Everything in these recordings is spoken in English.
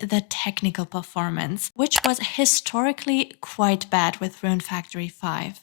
the technical performance, which was historically quite bad with Rune Factory 5.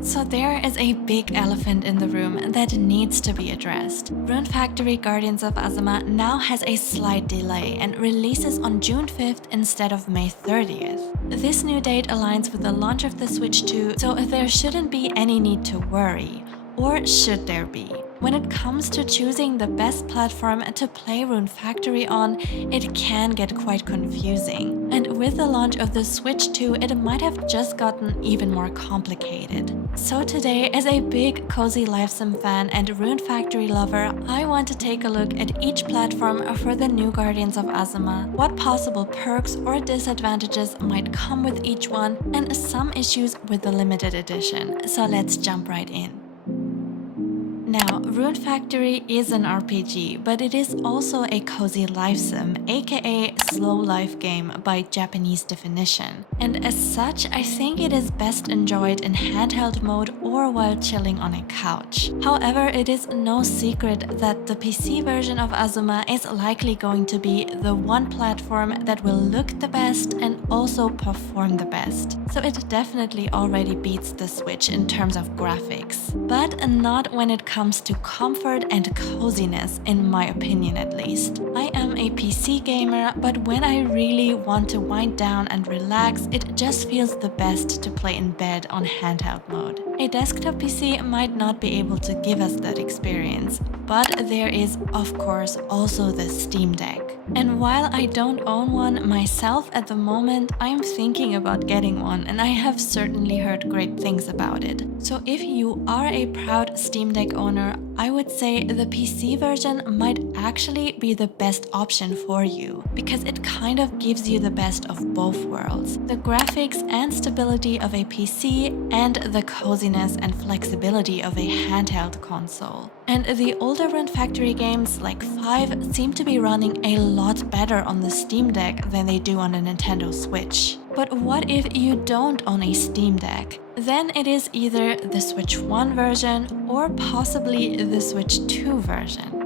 So there is a big elephant in the room that needs to be addressed. Rune Factory Guardians of Azuma now has a slight delay and releases on June 5th instead of May 30th. This new date aligns with the launch of the Switch 2, so there shouldn't be any need to worry. Or should there be? When it comes to choosing the best platform to play Rune Factory on, it can get quite confusing. And with the launch of the Switch 2, it might have just gotten even more complicated. So today, as a big cozy live sim fan and Rune Factory lover, I want to take a look at each platform for the new Guardians of Azuma, what possible perks or disadvantages might come with each one, and some issues with the limited edition. So let's jump right in. Now, Rune Factory is an RPG, but it is also a cozy life sim, aka slow life game by Japanese definition. And as such, I think it is best enjoyed in handheld mode or while chilling on a couch. However, it is no secret that the PC version of Azuma is likely going to be the one platform that will look the best and also perform the best. So it definitely already beats the Switch in terms of graphics, but not when it comes to comfort and coziness, in my opinion at least. I am a PC gamer, but when I really want to wind down and relax, it just feels the best to play in bed on handheld mode. A desktop PC might not be able to give us that experience, but there is, of course, also the Steam Deck. And while I don't own one myself at the moment, I'm thinking about getting one, and I have certainly heard great things about it. So if you are a proud Steam Deck owner, I would say the PC version might actually be the best option for you, because it kind of gives you the best of both worlds. The graphics and stability of a PC and the coziness and flexibility of a handheld console. And the older Rune Factory games like 5 seem to be running a lot better on the Steam Deck than they do on a Nintendo Switch. But what if you don't own a Steam Deck? Then it is either the Switch 1 version or possibly the Switch 2 version.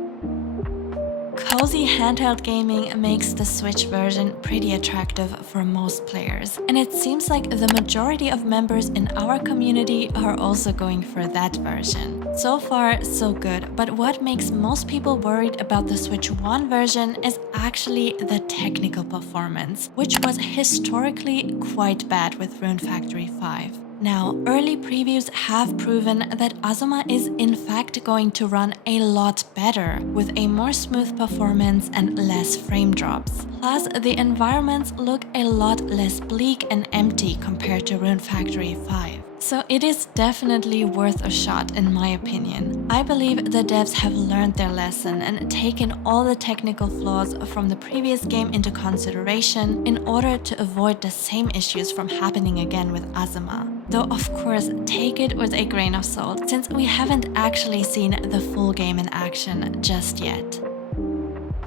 Cozy handheld gaming makes the Switch version pretty attractive for most players, and it seems like the majority of members in our community are also going for that version. So far, so good, but what makes most people worried about the Switch 1 version is actually the technical performance, which was historically quite bad with Rune Factory 5. Now, early previews have proven that Azuma is in fact going to run a lot better, with a more smooth performance and less frame drops. Plus, the environments look a lot less bleak and empty compared to Rune Factory 5. So it is definitely worth a shot in my opinion. I believe the devs have learned their lesson and taken all the technical flaws from the previous game into consideration in order to avoid the same issues from happening again with Azuma. Though of course, take it with a grain of salt, since we haven't actually seen the full game in action just yet.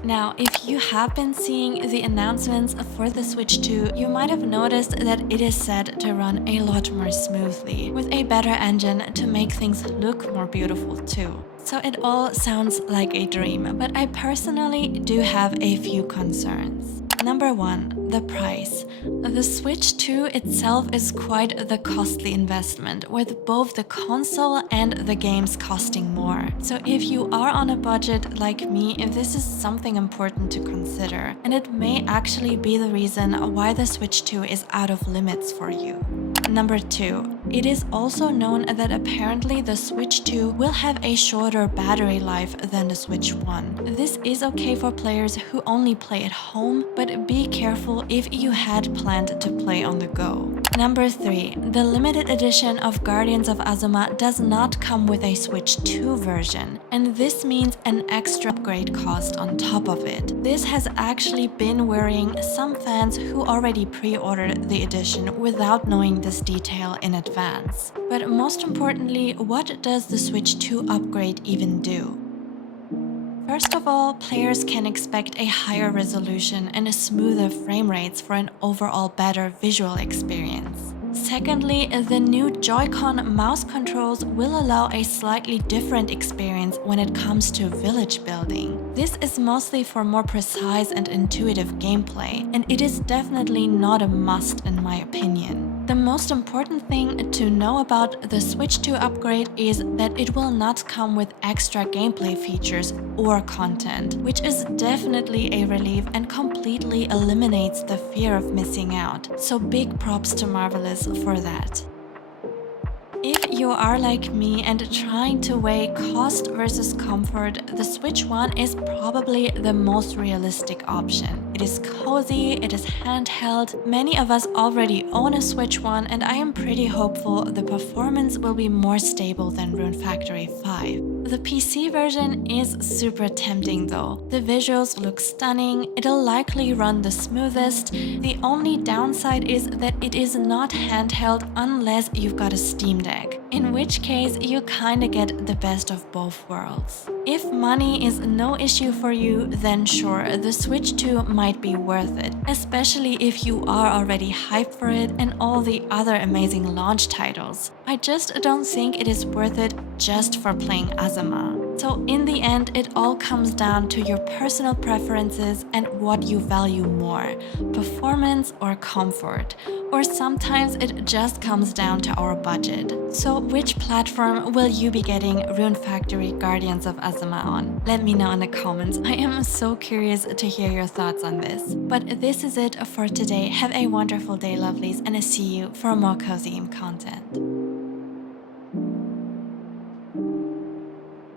Now, if you have been seeing the announcements for the Switch 2, you might have noticed that it is said to run a lot more smoothly, with a better engine to make things look more beautiful too. So it all sounds like a dream, but I personally do have a few concerns. Number 1, the price. The Switch 2 itself is quite the costly investment, with both the console and the games costing more. So if you are on a budget like me, this is something important to consider, and it may actually be the reason why the Switch 2 is out of limits for you. Number 2, it is also known that apparently the Switch 2 will have a shorter battery life than the Switch 1. This is okay for players who only play at home, but be careful if you had planned to play on the go. Number 3, the limited edition of Guardians of Azuma does not come with a Switch 2 version, and this means an extra upgrade cost on top of it. This has actually been worrying some fans who already pre-ordered the edition without knowing this detail in advance. But most importantly, what does the Switch 2 upgrade even do? First of all, players can expect a higher resolution and a smoother frame rates for an overall better visual experience. Secondly, the new Joy-Con mouse controls will allow a slightly different experience when it comes to village building. This is mostly for more precise and intuitive gameplay, and it is definitely not a must in my opinion. The most important thing to know about the Switch 2 upgrade is that it will not come with extra gameplay features or content, which is definitely a relief and completely eliminates the fear of missing out. So big props to Marvelous for that. If you are like me and trying to weigh cost versus comfort, the Switch 1 is probably the most realistic option. It is cozy, it is handheld. Many of us already own a Switch 1 and I am pretty hopeful the performance will be more stable than Rune Factory 5. The PC version is super tempting though. The visuals look stunning, it'll likely run the smoothest. The only downside is that it is not handheld unless you've got a Steam Deck, in which case you kinda get the best of both worlds. If money is no issue for you, then sure, the Switch 2 might be worth it, especially if you are already hyped for it and all the other amazing launch titles. I just don't think it is worth it just for playing Azuma. So in the end, it all comes down to your personal preferences and what you value more, performance or comfort. Or sometimes it just comes down to our budget. So which platform will you be getting Rune Factory Guardians of Azuma on? Let me know in the comments. I am so curious to hear your thoughts on this. But this is it for today. Have a wonderful day, lovelies, and I see you for more cozy content.